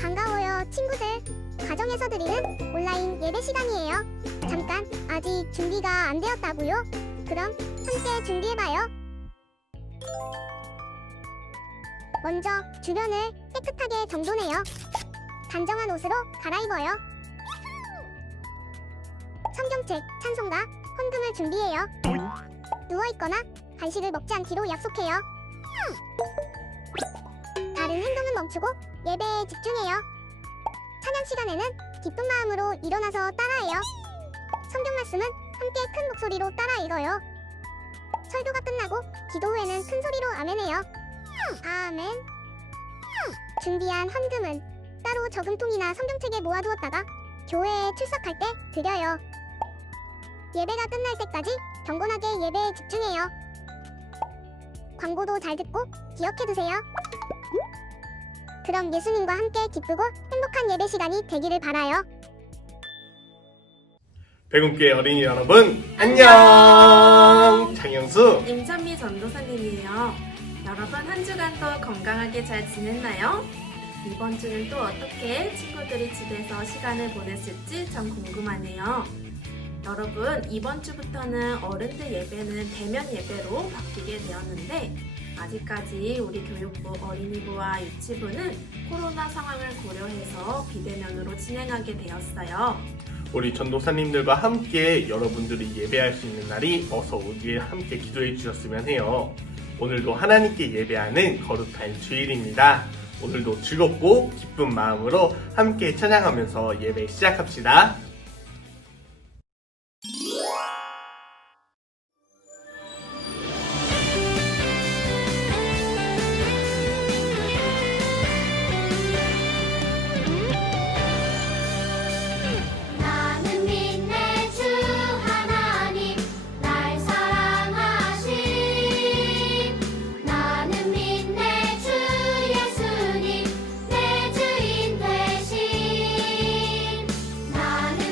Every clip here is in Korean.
반가워요, 친구들. 가정에서 드리는 온라인 예배 시간이에요. 잠깐, 아직 준비가 안 되었다고요? 그럼 함께 준비해봐요. 먼저 주변을 깨끗하게 정돈해요. 단정한 옷으로 갈아입어요. 성경책, 찬송가, 헌금을 준비해요. 누워있거나 간식을 먹지 않기로 약속해요. 다른 행동은 멈추고 예배에 집중해요. 찬양 시간에는 기쁜 마음으로 일어나서 따라해요. 성경 말씀은 함께 큰 목소리로 따라 읽어요. 설교가 끝나고 기도 후에는 큰 소리로 아멘해요. 아멘. 준비한 헌금은 따로 저금통이나 성경책에 모아두었다가 교회에 출석할 때 드려요. 예배가 끝날 때까지 경건하게 예배에 집중해요. 광고도 잘 듣고 기억해두세요. 그럼 예수님과 함께 기쁘고 행복한 예배 시간이 되기를 바라요. 백운교회 어린이 여러분, 안녕! 장영수, 임찬미 전도사님이에요. 여러분 한 주간도 건강하게 잘 지냈나요? 이번 주는 또 어떻게 친구들이 집에서 시간을 보냈을지 참 궁금하네요. 여러분, 이번 주부터는 어른들 예배는 대면 예배로 바뀌게 되었는데 아직까지 우리 교육부, 어린이부와 유치부는 코로나 상황을 고려해서 비대면으로 진행하게 되었어요. 우리 전도사님들과 함께 여러분들이 예배할 수 있는 날이 어서 오길 함께 기도해 주셨으면 해요. 오늘도 하나님께 예배하는 거룩한 주일입니다. 오늘도 즐겁고 기쁜 마음으로 함께 찬양하면서 예배 시작합시다. 나는 믿네 주 하나님 날 사랑하심 나는 믿네 주 예수님 내 주인 되심 나는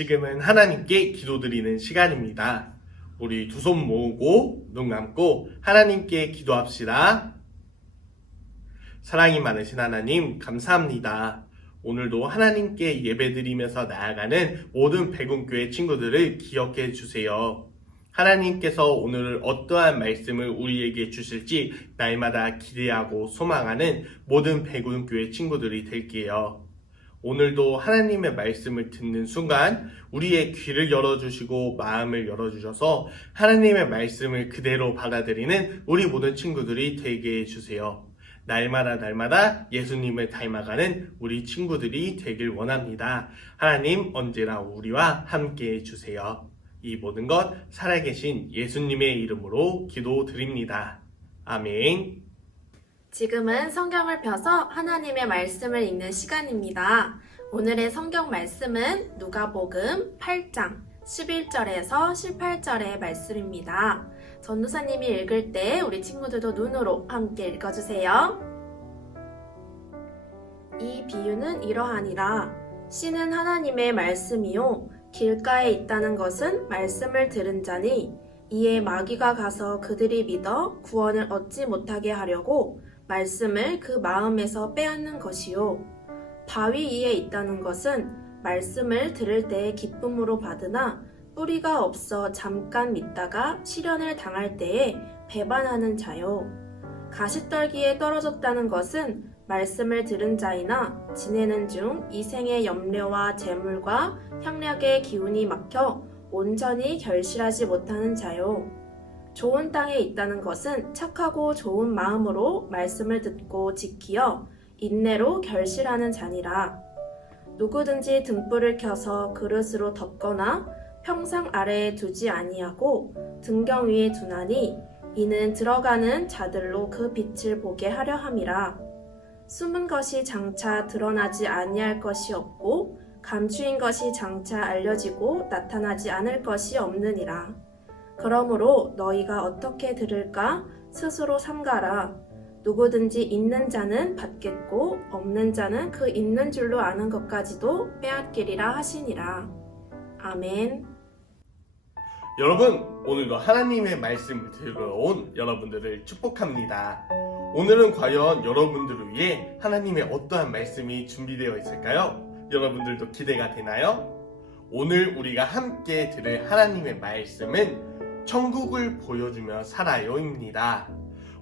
지금은 하나님께 기도드리는 시간입니다. 우리 두 손 모으고 눈 감고 하나님께 기도합시다. 사랑이 많으신 하나님, 감사합니다. 오늘도 하나님께 예배드리면서 나아가는 모든 백운교회 친구들을 기억해 주세요. 하나님께서 오늘 어떠한 말씀을 우리에게 주실지 날마다 기대하고 소망하는 모든 백운교회 친구들이 될게요. 오늘도 하나님의 말씀을 듣는 순간 우리의 귀를 열어주시고 마음을 열어주셔서 하나님의 말씀을 그대로 받아들이는 우리 모든 친구들이 되게 해주세요. 날마다 예수님을 닮아가는 우리 친구들이 되길 원합니다. 하나님 언제나 우리와 함께 해주세요. 이 모든 것 살아계신 예수님의 이름으로 기도드립니다. 아멘. 지금은 성경을 펴서 하나님의 말씀을 읽는 시간입니다. 오늘의 성경 말씀은 누가복음 8장 11절에서 18절의 말씀입니다. 전도사님이 읽을 때 우리 친구들도 눈으로 함께 읽어주세요. 이 비유는 이러하니라. 씨는 하나님의 말씀이요 길가에 있다는 것은 말씀을 들은 자니 이에 마귀가 가서 그들이 믿어 구원을 얻지 못하게 하려고 말씀을 그 마음에서 빼앗는 것이요 바위 위에 있다는 것은 말씀을 들을 때에 기쁨으로 받으나 뿌리가 없어 잠깐 믿다가 시련을 당할 때에 배반하는 자요. 가시떨기에 떨어졌다는 것은 말씀을 들은 자이나 지내는 중 이 생의 염려와 재물과 향락의 기운이 막혀 온전히 결실하지 못하는 자요. 좋은 땅에 있다는 것은 착하고 좋은 마음으로 말씀을 듣고 지키어 인내로 결실하는 자니라. 누구든지 등불을 켜서 그릇으로 덮거나 평상 아래에 두지 아니하고 등경 위에 두나니 이는 들어가는 자들로 그 빛을 보게 하려 함이라. 숨은 것이 장차 드러나지 아니할 것이 없고 감추인 것이 장차 알려지고 나타나지 않을 것이 없느니라. 그러므로 너희가 어떻게 들을까 스스로 삼가라. 누구든지 있는 자는 받겠고 없는 자는 그 있는 줄로 아는 것까지도 빼앗기리라 하시니라. 아멘. 여러분, 오늘도 하나님의 말씀을 들어온 여러분들을 축복합니다. 오늘은 과연 여러분들을 위해 하나님의 어떠한 말씀이 준비되어 있을까요? 여러분들도 기대가 되나요? 오늘 우리가 함께 들을 하나님의 말씀은 천국을 보여주며 살아요입니다.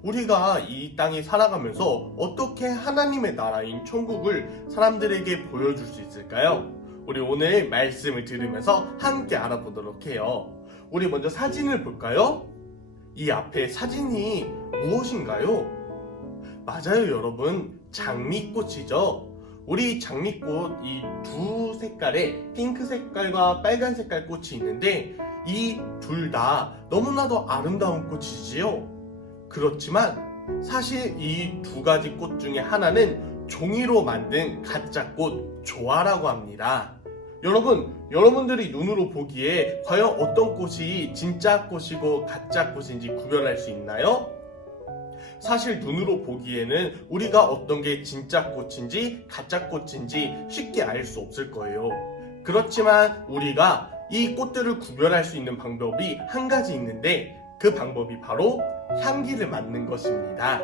우리가 이 땅에 살아가면서 어떻게 하나님의 나라인 천국을 사람들에게 보여줄 수 있을까요? 우리 오늘 말씀을 들으면서 함께 알아보도록 해요. 우리 먼저 사진을 볼까요? 이 앞에 사진이 무엇인가요? 맞아요, 여러분. 장미꽃이죠. 우리 장미꽃 이 두 색깔의 핑크 색깔과 빨간 색깔 꽃이 있는데 이 둘 다 너무나도 아름다운 꽃이지요. 그렇지만 사실 이 두 가지 꽃 중에 하나는 종이로 만든 가짜 꽃 조화라고 합니다. 여러분들이 눈으로 보기에 과연 어떤 꽃이 진짜 꽃이고 가짜 꽃인지 구별할 수 있나요? 사실 눈으로 보기에는 우리가 어떤 게 진짜 꽃인지 가짜 꽃인지 쉽게 알 수 없을 거예요. 그렇지만 우리가 이 꽃들을 구별할 수 있는 방법이 한 가지 있는데 그 방법이 바로 향기를 맡는 것입니다.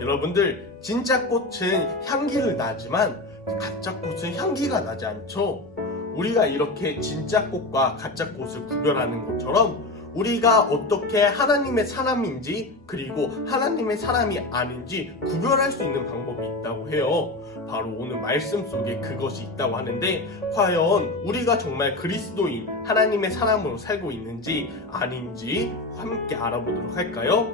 여러분들, 진짜 꽃은 향기를 나지만 가짜 꽃은 향기가 나지 않죠. 우리가 이렇게 진짜 꽃과 가짜 꽃을 구별하는 것처럼 우리가 어떻게 하나님의 사람인지 그리고 하나님의 사람이 아닌지 구별할 수 있는 방법이 있다고 해요. 바로 오늘 말씀 속에 그것이 있다고 하는데 과연 우리가 정말 그리스도인 하나님의 사람으로 살고 있는지 아닌지 함께 알아보도록 할까요?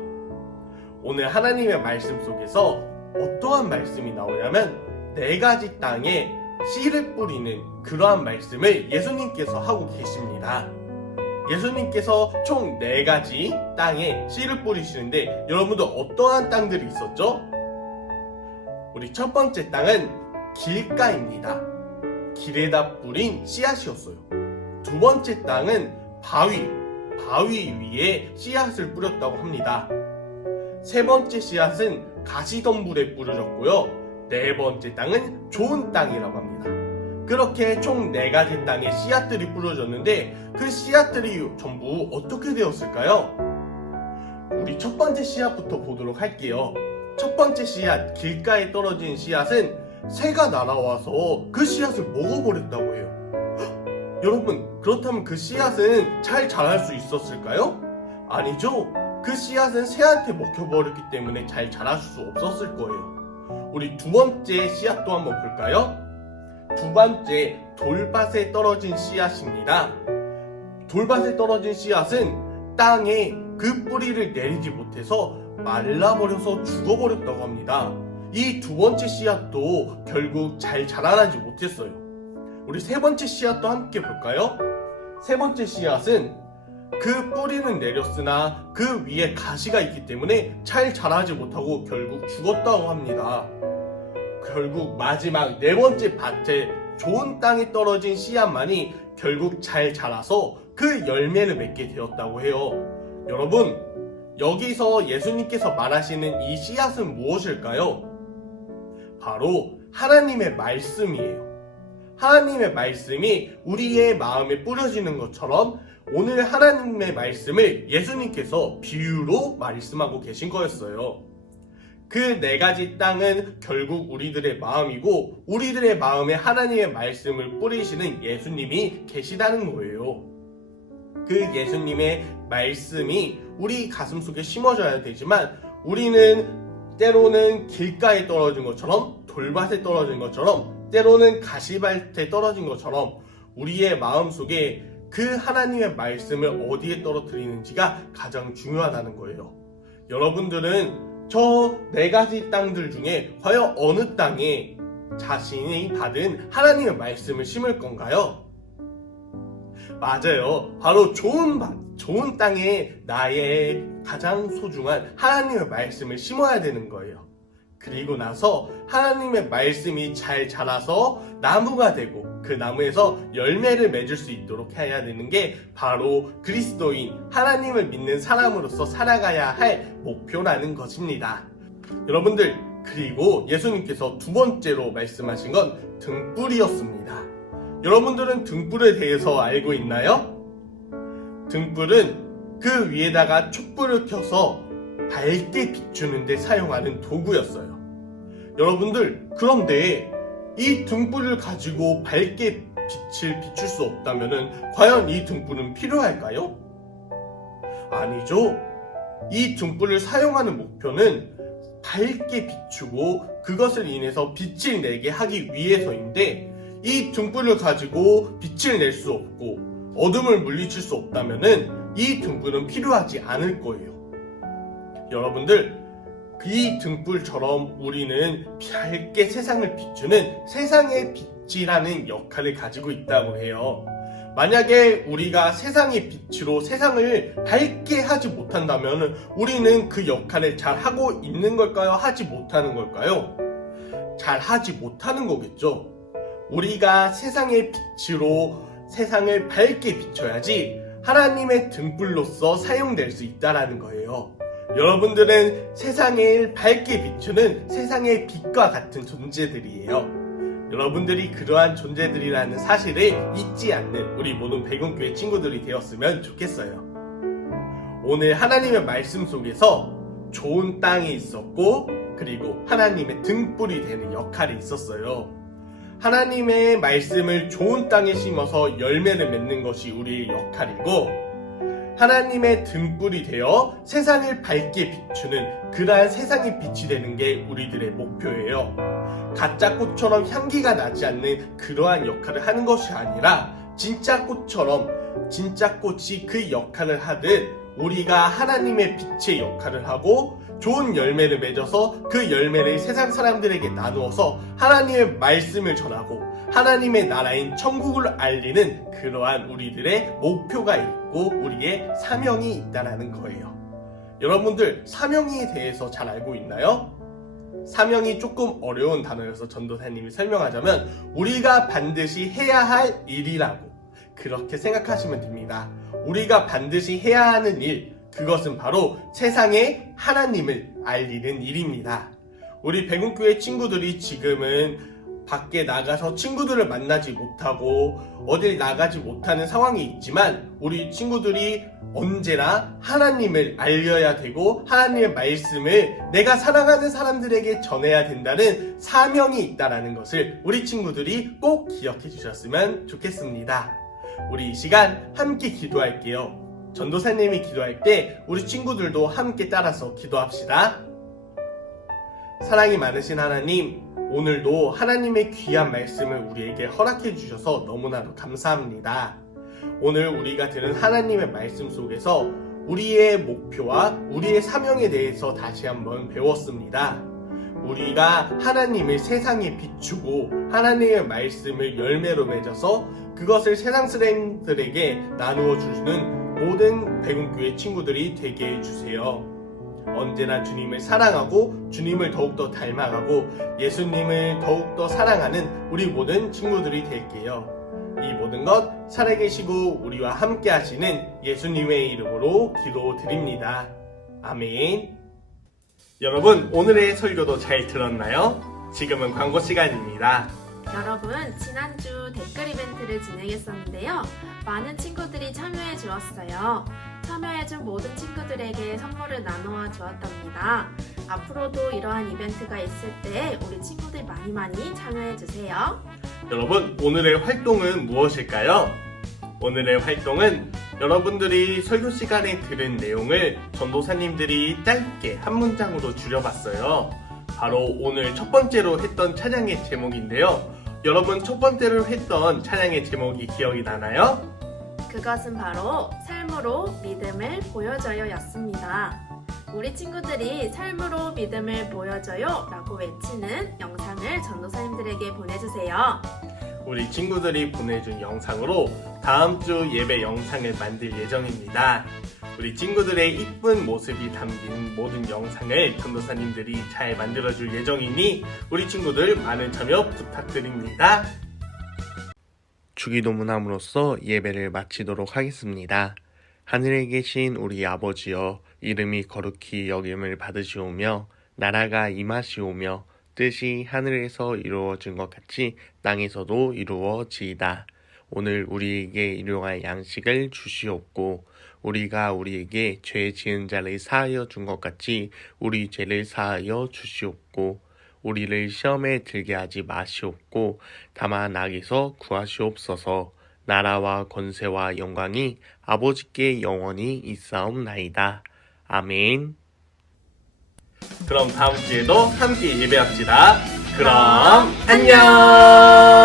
오늘 하나님의 말씀 속에서 어떠한 말씀이 나오냐면 4가지 땅에 씨를 뿌리는 그러한 말씀을 예수님께서 하고 계십니다. 예수님께서 총 4가지 땅에 씨를 뿌리시는데 여러분들 어떠한 땅들이 있었죠? 우리 첫 번째 땅은 길가입니다. 길에다 뿌린 씨앗이었어요. 두 번째 땅은 바위 위에 씨앗을 뿌렸다고 합니다. 세 번째 씨앗은 가시덤불에 뿌려졌고요. 네 번째 땅은 좋은 땅이라고 합니다. 그렇게 총 4가지 땅에 씨앗들이 뿌려졌는데 그 씨앗들이 전부 어떻게 되었을까요? 우리 첫 번째 씨앗부터 보도록 할게요. 첫 번째 씨앗, 길가에 떨어진 씨앗은 새가 날아와서 그 씨앗을 먹어버렸다고 해요. 헉, 여러분, 그렇다면 그 씨앗은 잘 자랄 수 있었을까요? 아니죠. 그 씨앗은 새한테 먹혀버렸기 때문에 잘 자랄 수 없었을 거예요. 우리 두 번째 씨앗도 한번 볼까요? 두 번째, 돌밭에 떨어진 씨앗입니다. 돌밭에 떨어진 씨앗은 땅에 그 뿌리를 내리지 못해서 말라버려서 죽어버렸다고 합니다. 이 두 번째 씨앗도 결국 잘 자라나지 못했어요. 우리 세 번째 씨앗도 함께 볼까요? 세 번째 씨앗은 그 뿌리는 내렸으나 그 위에 가시가 있기 때문에 잘 자라지 못하고 결국 죽었다고 합니다. 결국 마지막 네 번째 밭에 좋은 땅에 떨어진 씨앗만이 결국 잘 자라서 그 열매를 맺게 되었다고 해요. 여러분, 여기서 예수님께서 말하시는 이 씨앗은 무엇일까요? 바로 하나님의 말씀이에요. 하나님의 말씀이 우리의 마음에 뿌려지는 것처럼 오늘 하나님의 말씀을 예수님께서 비유로 말씀하고 계신 거였어요. 그 4가지 땅은 결국 우리들의 마음이고 우리들의 마음에 하나님의 말씀을 뿌리시는 예수님이 계시다는 거예요. 그 예수님의 말씀이 우리 가슴 속에 심어져야 되지만 우리는 때로는 길가에 떨어진 것처럼 돌밭에 떨어진 것처럼 때로는 가시밭에 떨어진 것처럼 우리의 마음 속에 그 하나님의 말씀을 어디에 떨어뜨리는지가 가장 중요하다는 거예요. 여러분들은 저 4가지 땅들 중에 과연 어느 땅에 자신이 받은 하나님의 말씀을 심을 건가요? 맞아요. 바로 좋은 땅에 나의 가장 소중한 하나님의 말씀을 심어야 되는 거예요. 그리고 나서 하나님의 말씀이 잘 자라서 나무가 되고 그 나무에서 열매를 맺을 수 있도록 해야 되는 게 바로 그리스도인 하나님을 믿는 사람으로서 살아가야 할 목표라는 것입니다. 여러분들, 그리고 예수님께서 두 번째로 말씀하신 건 등불이었습니다. 여러분들은 등불에 대해서 알고 있나요? 등불은 그 위에다가 촛불을 켜서 밝게 비추는 데 사용하는 도구였어요. 여러분들, 그런데 이 등불을 가지고 밝게 빛을 비출 수 없다면 과연 이 등불은 필요할까요? 아니죠. 이 등불을 사용하는 목표는 밝게 비추고 그것을 인해서 빛을 내게 하기 위해서인데 이 등불을 가지고 빛을 낼 수 없고 어둠을 물리칠 수 없다면 이 등불은 필요하지 않을 거예요. 여러분들, 이 등불처럼 우리는 밝게 세상을 비추는 세상의 빛이라는 역할을 가지고 있다고 해요. 만약에 우리가 세상의 빛으로 세상을 밝게 하지 못한다면 우리는 그 역할을 잘 하고 있는 걸까요? 하지 못하는 걸까요? 잘 하지 못하는 거겠죠. 우리가 세상의 빛으로 세상을 밝게 비춰야지 하나님의 등불로서 사용될 수 있다는 거예요. 여러분들은 세상을 밝게 비추는 세상의 빛과 같은 존재들이에요. 여러분들이 그러한 존재들이라는 사실을 잊지 않는 우리 모든 백운교회 친구들이 되었으면 좋겠어요. 오늘 하나님의 말씀 속에서 좋은 땅이 있었고 그리고 하나님의 등불이 되는 역할이 있었어요. 하나님의 말씀을 좋은 땅에 심어서 열매를 맺는 것이 우리의 역할이고 하나님의 등불이 되어 세상을 밝게 비추는 그러한 세상의 빛이 되는 게 우리들의 목표예요. 가짜 꽃처럼 향기가 나지 않는 그러한 역할을 하는 것이 아니라 진짜 꽃처럼 진짜 꽃이 그 역할을 하듯 우리가 하나님의 빛의 역할을 하고 좋은 열매를 맺어서 그 열매를 세상 사람들에게 나누어서 하나님의 말씀을 전하고 하나님의 나라인 천국을 알리는 그러한 우리들의 목표가 있고 우리의 사명이 있다는 거예요. 여러분들, 사명에 대해서 잘 알고 있나요? 사명이 조금 어려운 단어여서 전도사님이 설명하자면 우리가 반드시 해야 할 일이라고 그렇게 생각하시면 됩니다. 우리가 반드시 해야 하는 일, 그것은 바로 세상에 하나님을 알리는 일입니다. 우리 백운교회 친구들이 지금은 밖에 나가서 친구들을 만나지 못하고 어딜 나가지 못하는 상황이 있지만 우리 친구들이 언제나 하나님을 알려야 되고 하나님의 말씀을 내가 사랑하는 사람들에게 전해야 된다는 사명이 있다는 것을 우리 친구들이 꼭 기억해 주셨으면 좋겠습니다. 우리 이 시간 함께 기도할게요. 전도사님이 기도할 때 우리 친구들도 함께 따라서 기도합시다. 사랑이 많으신 하나님, 오늘도 하나님의 귀한 말씀을 우리에게 허락해 주셔서 너무나도 감사합니다. 오늘 우리가 들은 하나님의 말씀 속에서 우리의 목표와 우리의 사명에 대해서 다시 한번 배웠습니다. 우리가 하나님을 세상에 비추고 하나님의 말씀을 열매로 맺어서 그것을 세상 사람들에게 나누어 주는 모든 백운교회 친구들이 되게 해주세요. 언제나 주님을 사랑하고 주님을 더욱더 닮아가고 예수님을 더욱더 사랑하는 우리 모든 친구들이 될게요. 이 모든 것 살아계시고 우리와 함께 하시는 예수님의 이름으로 기도드립니다. 아멘. 여러분, 오늘의 설교도 잘 들었나요? 지금은 광고 시간입니다. 여러분, 지난주 댓글 이벤트를 진행했었는데요. 많은 친구들이 참여해 주었어요. 참여해준 모든 친구들에게 선물을 나누어 주었답니다. 앞으로도 이러한 이벤트가 있을 때 우리 친구들 많이 참여해 주세요. 여러분, 오늘의 활동은 무엇일까요? 오늘의 활동은 여러분들이 설교 시간에 들은 내용을 전도사님들이 짧게 한 문장으로 줄여봤어요. 바로 오늘 첫 번째로 했던 찬양의 제목인데요. 여러분, 첫 번째로 했던 찬양의 제목이 기억이 나나요? 그것은 바로 삶으로 믿음을 보여줘요 였습니다. 우리 친구들이 삶으로 믿음을 보여줘요 라고 외치는 영상을 전도사님들에게 보내주세요. 우리 친구들이 보내준 영상으로 다음 주 예배 영상을 만들 예정입니다. 우리 친구들의 이쁜 모습이 담긴 모든 영상을 전도사님들이 잘 만들어줄 예정이니 우리 친구들 많은 참여 부탁드립니다. 주기도문함으로써 예배를 마치도록 하겠습니다. 하늘에 계신 우리 아버지여, 이름이 거룩히 여김을 받으시오며 나라가 임하시오며 뜻이 하늘에서 이루어진 것 같이 땅에서도 이루어지이다. 오늘 우리에게 일용할 양식을 주시옵고 우리가 우리에게 죄 지은 자를 사하여 준 것 같이 우리 죄를 사하여 주시옵고 우리를 시험에 들게 하지 마시옵고 다만 악에서 구하시옵소서. 나라와 권세와 영광이 아버지께 영원히 있사옵나이다. 아멘. 그럼 다음 주에도 함께 예배합시다. 그럼 안녕.